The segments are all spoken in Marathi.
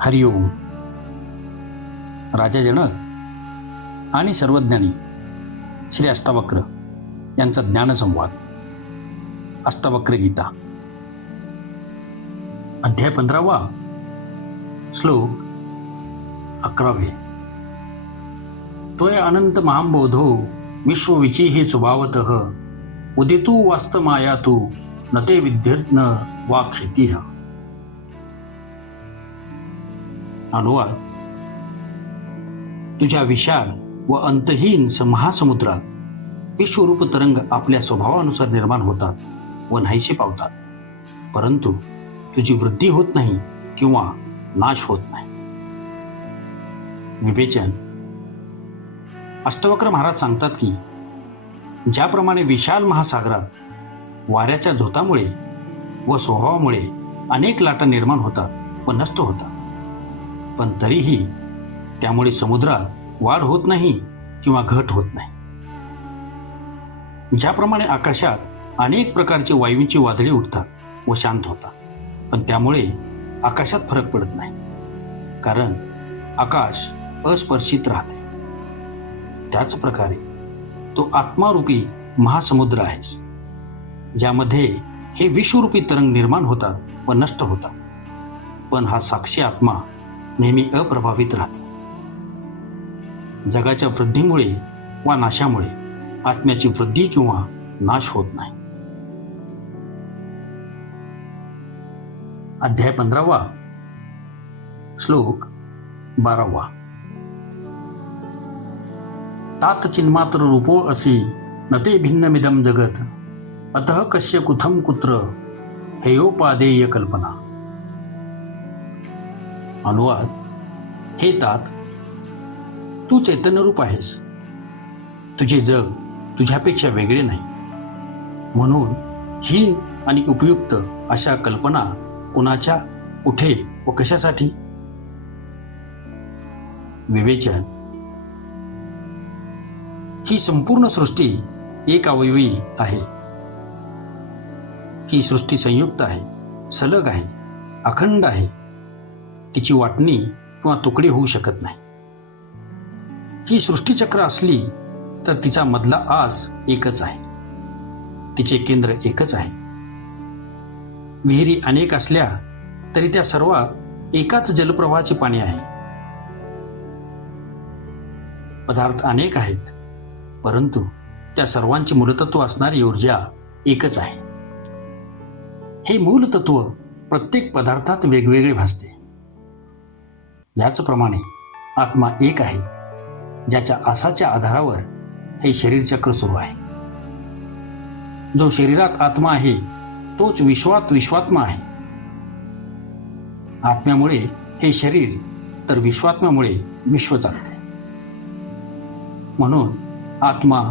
हरिओम राजा जनक आणि सर्वज्ञानी श्री अष्टावक्र यांचा ज्ञानसंवाद. अष्टावक्र गीता. अध्याय पंधरावा श्लोक अकरावे. तोय अनंत महांबोधो विश्वविचिहि स्वभावत उदितू वास्तमायातू न ते विद्यर्न वा क्षितिः अनुवाद तुझ्या विशाल व अंतहीन महासमुद्रात विश्वरूप तरंग आपल्या स्वभावानुसार निर्माण होतात व नाहीसे पावतात. परंतु तुझी वृद्धी होत नाही किंवा नाश होत नाही. विवेचन. अष्टवक्र महाराज सांगतात की ज्याप्रमाणे विशाल महासागरात वाऱ्याच्या झोतामुळे व स्वभावामुळे अनेक लाटा निर्माण होतात व नष्ट होतात. पण तरीही त्यामुळे समुद्रात वाढ होत नाही किंवा घट होत नाही. ज्याप्रमाणे आकाशात अनेक प्रकारचे वायूंची वादळे उठतात व शांत होतात पण त्यामुळे आकाशात फरक पडत नाही. कारण आकाश अस्पर्शित राहते. त्याच प्रकारे तो आत्मारूपी महासमुद्र आहेस ज्यामध्ये हे विश्वरूपी तरंग निर्माण होतात व नष्ट होतात. पण हा साक्षी आत्मा नेहमी अप्रभावित राहतो. जगाच्या वृद्धीमुळे वा नाशामुळे आत्म्याची वृद्धी किंवा नाश होत नाही. अध्याय पंधरावा. श्लोक बारावा. तात चिन्मात्र रूपो असी न ते भिन्नमिदम जगत. अतः कश्य कुथम कुत्र हेयोपादेय कल्पना। अनुवाद हे तात तू चैतन्यरूप आहेस. तुझे जग तुझ्यापेक्षा वेगळे नाही. म्हणून हीन आणि उपयुक्त अशा कल्पना कुणाच्या कुठे व कशासाठी? विवेचन. ही संपूर्ण सृष्टी एक अवयवी आहे. की सृष्टी संयुक्त आहे सलग आहे अखंड आहे. तिची वाटणी किंवा तुकडी होऊ शकत नाही. ही सृष्टीचक्र असली तर तिचा मधला आस एकच आहे. तिचे केंद्र एकच आहे. विहिरी अनेक असल्या तरी त्या सर्वात एकाच जलप्रवाहाचे पाणी आहे. पदार्थ अनेक आहेत परंतु त्या सर्वांची मूलतत्व असणारी ऊर्जा एकच आहे. हे मूलतत्व प्रत्येक पदार्थात वेगवेगळे भासते. याचप्रमाणे आत्मा एक आहे ज्याच्या आसाच्या आधारावर हे शरीर चक्र सुरू आहे. जो शरीरात आत्मा आहे तोच विश्वात विश्वात्मा आहे. आत्म्यामुळे हे शरीर तर विश्वात्म्यामुळे विश्व चालते. म्हणून आत्मा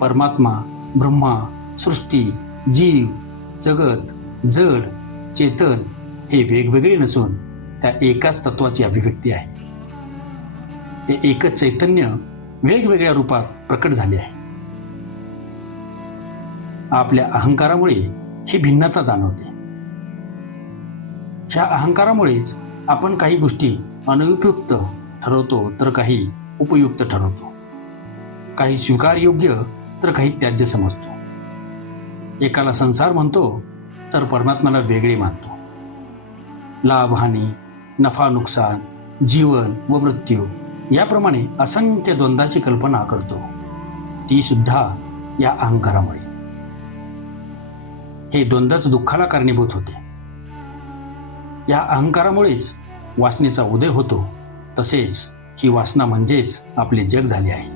परमात्मा ब्रह्मा सृष्टी जीव जगत जड चेतन हे वेगवेगळे नसून त्या एकाच तत्वाची अभिव्यक्ती आहे. ते एकच चैतन्य वेगवेगळ्या रूपात प्रकट झाले आहे. आपल्या अहंकारामुळे ही भिन्नता जाणवते. ह्या अहंकारामुळेच आपण काही गोष्टी अनुपयुक्त ठरवतो तर काही उपयुक्त ठरवतो. काही स्वीकारयोग्य तर काही त्याज्य समजतो. एकाला संसार म्हणतो तर परमात्म्याला वेगळे मानतो. लाभ हानी नफा नुकसान जीवन व मृत्यू याप्रमाणे असंख्य द्वंद्वाची कल्पना करतो. ती सुद्धा या अहंकारामुळे. हे द्वंद्वच दुःखाला कारणीभूत होते. या अहंकारामुळेच वासनेचा उदय होतो. तसेच ही वासना म्हणजेच आपले जग झाले आहे.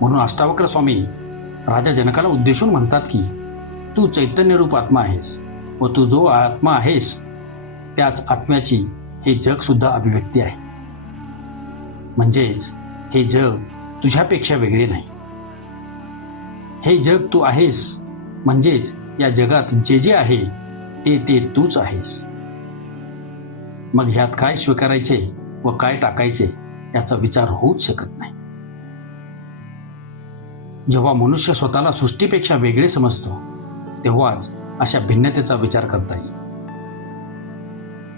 म्हणून अष्टावक्र स्वामी राजा जनकाला उद्देशून म्हणतात की तू चैतन्यरूप आत्मा आहेस व तू जो आत्मा आहेस त्याच आत्म्याची हे जग सुद्धा अभिव्यक्ती आहे. म्हणजेच हे जग तुझ्यापेक्षा वेगळे नाही. हे जग तू आहेस म्हणजेच या जगात जे जे आहे ते ते तूच आहेस. मग ह्यात काय स्वीकारायचे व काय टाकायचे याचा विचार होऊच शकत नाही. जेव्हा मनुष्य स्वतःला सृष्टीपेक्षा वेगळे समजतो तेव्हाच अशा भिन्नतेचा विचार करता येईल.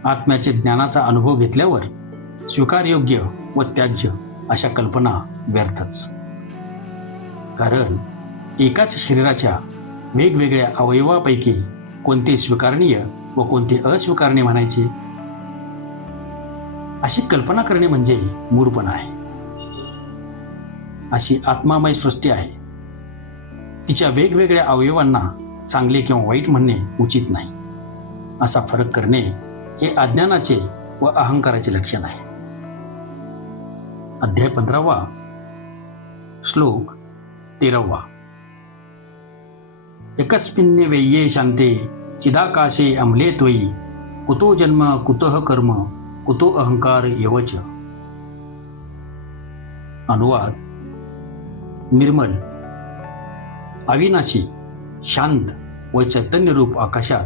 आत्म्याचे ज्ञानाचा अनुभव घेतल्यावर स्वीकारयोग्य व त्याज्य अशा कल्पना व्यर्थच. कारण एकाच शरीराच्या वेगवेगळ्या अवयवापैकी कोणते स्वीकारणीय व कोणते अस्वीकारणीय म्हणायचे? अशी कल्पना करणे म्हणजे मूढपणा आहे. अशी आत्मामय सृष्टी आहे. तिच्या वेगवेगळ्या अवयवांना चांगले किंवा वाईट म्हणणे उचित नाही. असा फरक करणे हे अज्ञानाचे व अहंकाराचे लक्षण आहे. अध्याय पंधरावा. श्लोक तेरावा. एकस्मिन्ने वेय्ये शांते चिदाकाशे अमले त्वयी कुतो जन्म कुतः कर्म कुतो अहंकार यवच. अनुवाद निर्मल अविनाशी. शांत व चैतन्यरूप आकाशात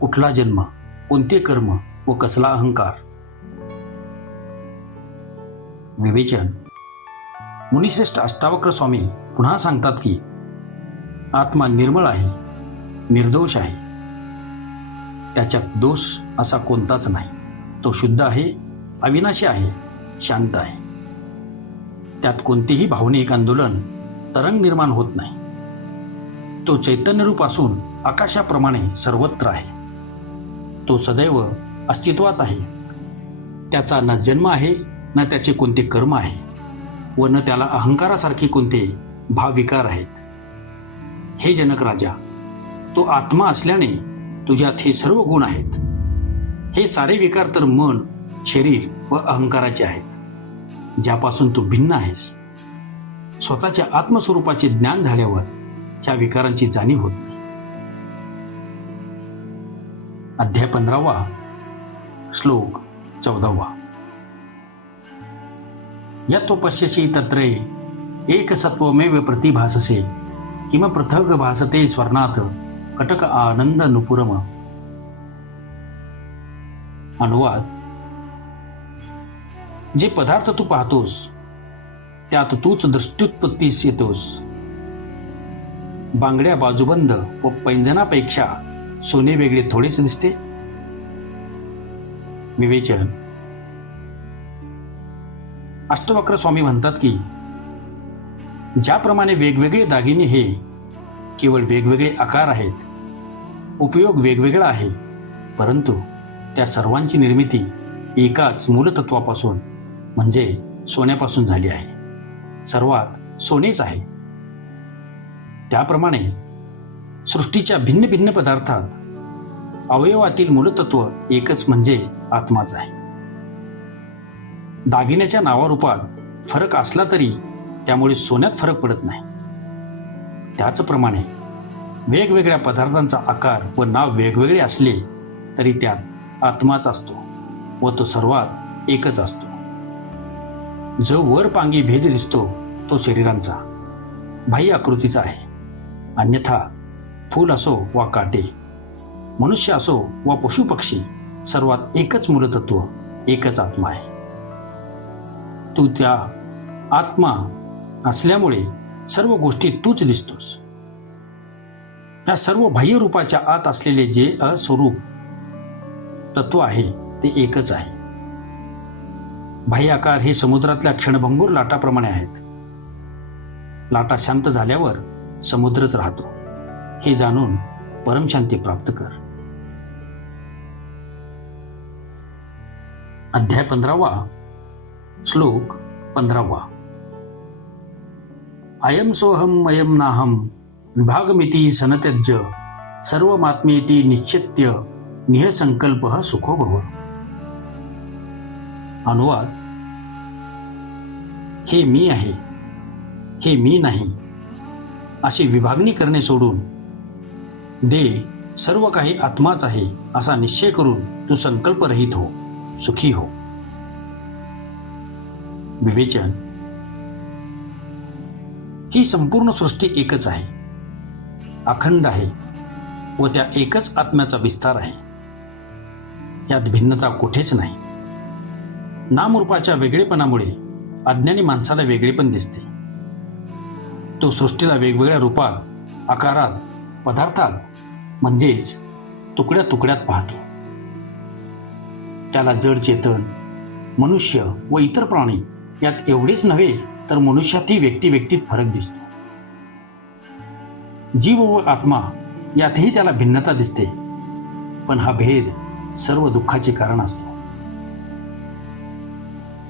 कुठला जन्म कोणते कर्म व कसला अहंकार? विवेचन. मुनिश्रेष्ठ अष्टावक्र स्वामी पुन्हा सांगतात की आत्मा निर्मळ आहे निर्दोष आहे. त्याच्यात दोष असा कोणताच नाही. तो शुद्ध आहे अविनाशी आहे शांत आहे. त्यात कोणतेही भावनिक आंदोलन तरंग निर्माण होत नाही. तो चैतन्यरूप असून आकाशाप्रमाणे सर्वत्र आहे. तो सदैव अस्तित्वात आहे. त्याचा न जन्म आहे न त्याचे कोणते कर्म आहे व न त्याला अहंकारासारखे कोणते भावविकार आहेत. हे जनक राजा तो आत्मा असल्याने तुझ्यात हे सर्व गुण आहेत. हे सारे विकार तर मन शरीर व अहंकाराचे आहेत. ज्यापासून तू भिन्न आहेस. स्वतःच्या आत्मस्वरूपाचे ज्ञान झाल्यावर ह्या विकारांची जाणीव होत नाही. अध्याय पंधरावा श्लोक चौदावा. यत्व पश्यसि तत्रे एकसत्वमेव प्रतिभाससे किम पृथक भासते स्वर्णात कटक आनंद नुपुरम. अनुवाद. जे पदार्थ तू पाहतोस त्यात तूच दृष्ट्युत्पत्तीस येतोस. बांगड्या बाजूबंद व पैंजनापेक्षा सोने वेगळे थोडेच दिसते. विवेचन. अष्टवक्र स्वामी म्हणतात की ज्याप्रमाणे वेगवेगळे दागिने हे केवळ वेगवेगळे आकार आहेत उपयोग वेगवेगळा आहे परंतु त्या सर्वांची निर्मिती एकाच मूलतत्वापासून म्हणजे सोन्यापासून झाली आहे. सर्वात सोनेच आहे. त्याप्रमाणे सृष्टीच्या भिन्न भिन्न पदार्थात अवयवातील मूलतत्व एकच म्हणजे आत्माच आहे. दागिन्याच्या नावारूपात फरक असला तरी त्यामुळे सोन्यात फरक पडत नाही. त्याचप्रमाणे वेगवेगळ्या पदार्थांचा आकार व नाव वेगवेगळे असले तरी त्यात आत्माच असतो व तो सर्वात एकच असतो. जो वर पांगी भेद दिसतो तो शरीरांचा बाह्य आकृतीचा आहे. अन्यथा फूल असो वा काटे मनुष्य असो वा पशुपक्षी सर्वात एकच मूलतत्व एकच आत्मा आहे. तू त्या आत्मा असल्यामुळे सर्व गोष्टी तूच दिसतोस. या सर्व बाह्य रूपाच्या आत असलेले जे अस्वरूप तत्व आहे ते एकच आहे. बाह्य आकार हे समुद्रातल्या क्षणभंगूर लाटाप्रमाणे आहेत. लाटा शांत झाल्यावर समुद्रच राहतो. हे जाणून परमशांती प्राप्त कर. अध्याय पंधरावा. श्लोक पंधरावा. अयम सोहम अयम नाहम विभागमिती सनत्यज्य सर्वमात्मेती निश्चित्य निहसंकल्प सुखो भव। अनुवाद हे मी आहे हे मी नाही अशी विभागणी करणे सोडून दे सर्व काही आत्माच आहे असा निश्चय करून तू संकल्परहित हो सुखी हो. विवेचन. ही संपूर्ण सृष्टी एकच आहे. अखंड आहे व त्या एकच आत्म्याचा विस्तार आहे. यात भिन्नता कुठेच नाही. नामरूपाच्या वेगळेपणामुळे अज्ञानी माणसाला वेगळेपण दिसते. तो सृष्टीला वेगवेगळ्या रूपात आकारात पदार्थात म्हणजेच तुकड्या तुकड्यात पाहतो. त्याला जड चेतन मनुष्य व इतर प्राणी यात एवढेच नव्हे तर मनुष्यातही व्यक्ती व्यक्तीत फरक दिसतो. जीव व आत्मा यातही त्याला भिन्नता दिसते पण हा भेद सर्व दुःखाचे कारण असतो.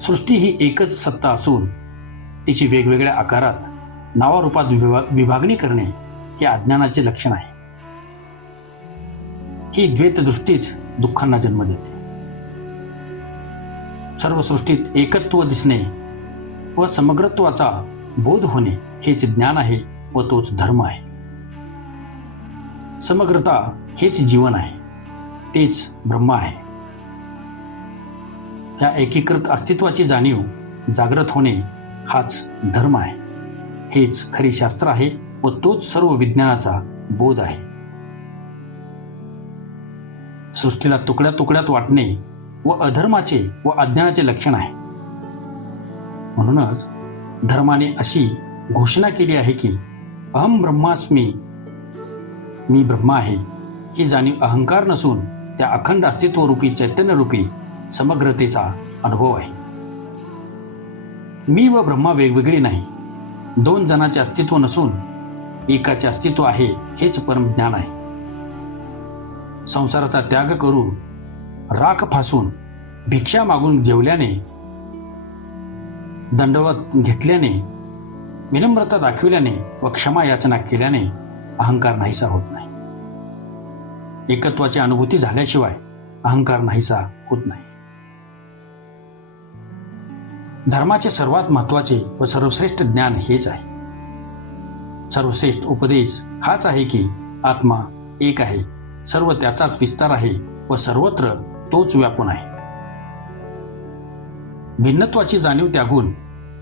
सृष्टी ही एकच सत्ता असून तिची वेगवेगळ्या आकारात नावारूपात विभा विभागणी करणे हे अज्ञानाचे लक्षण आहे. ही द्वैतदृष्टीच दुःखांना जन्म देते. सर्व सृष्टीत एकत्व दिसणे व समग्रत्वाचा बोध होणे हेच ज्ञान आहे व तोच धर्म आहे. समग्रता हेच जीवन आहे तेच ब्रह्म आहे. या एकीकृत अस्तित्वाची जाणीव जागृत होणे हाच धर्म आहे. हेच खरे शास्त्र आहे व तोच सर्व विज्ञानाचा बोध आहे. सृष्टीला तुकड्या तुकड्यात वाटणे व अधर्माचे व अज्ञानाचे लक्षण आहे. म्हणूनच धर्माने अशी घोषणा केली आहे की अहम ब्रह्मास्मी मी ब्रह्म आहे ही जाणीव अहंकार नसून त्या अखंड अस्तित्वरूपी चैतन्यरूपी समग्रतेचा अनुभव आहे. मी व ब्रह्मा वेगवेगळी नाही दोन जणांचे अस्तित्व नसून एकाचे अस्तित्व आहे हेच परमज्ञान आहे. संसाराचा त्याग करून राख फासून भिक्षा मागून जेवल्याने दंडवत घेतल्याने विनम्रता दाखविल्याने व क्षमा याचना केल्याने अहंकार नाहीसा होत नाही. एकत्वाची अनुभूती झाल्याशिवाय अहंकार नाहीसा होत नाही. धर्माचे सर्वात महत्त्वाचे व सर्वश्रेष्ठ ज्ञान हेच आहे. सर्वश्रेष्ठ उपदेश हाच आहे की आत्मा एक आहे सर्व त्याचाच विस्तार आहे व सर्वत्र तोच व्यापून आहे. भिन्नत्वाची जाणीव त्यागून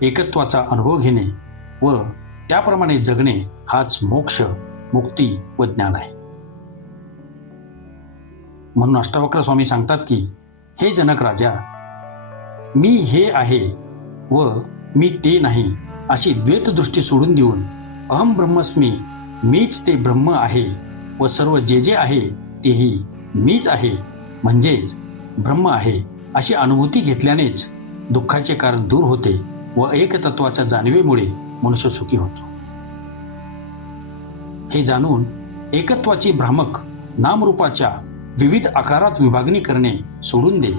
एकत्वाचा अनुभव घेणे व त्याप्रमाणे जगणे हाच मोक्ष मुक्ती व ज्ञान आहे. म्हणून अष्टावक्र स्वामी सांगतात की हे जनक राजा मी हे आहे व मी ते नाही अशी द्वैतदृष्टी सोडून देऊन अहम ब्रह्मस्मी मीच ते ब्रह्म आहे व सर्व जे जे आहे तेही मीच आहे म्हणजेच ब्रह्म आहे अशी अनुभूती घेतल्यानेच दुःखाचे कारण दूर होते व एकतत्वाच्या जाणीवेमुळे मनुष्य सुखी होतो. हे जाणून एकत्वाची भ्रामक नामरूपाच्या विविध आकारात विभागणी करणे सोडून दे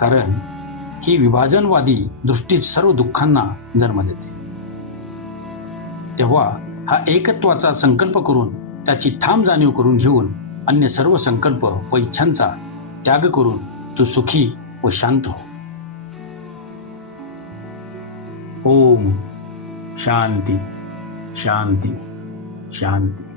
कारण ही विभाजनवादी दृष्टीच सर्व दुःखांना जन्म देते. तेव्हा हा एकत्वाचा संकल्प करून त्याची ठाम जाणीव करून घेऊन अन्य सर्व संकल्प व इच्छांचा त्याग करून तू सुखी व शांत हो. ओम शांती शांती शांती.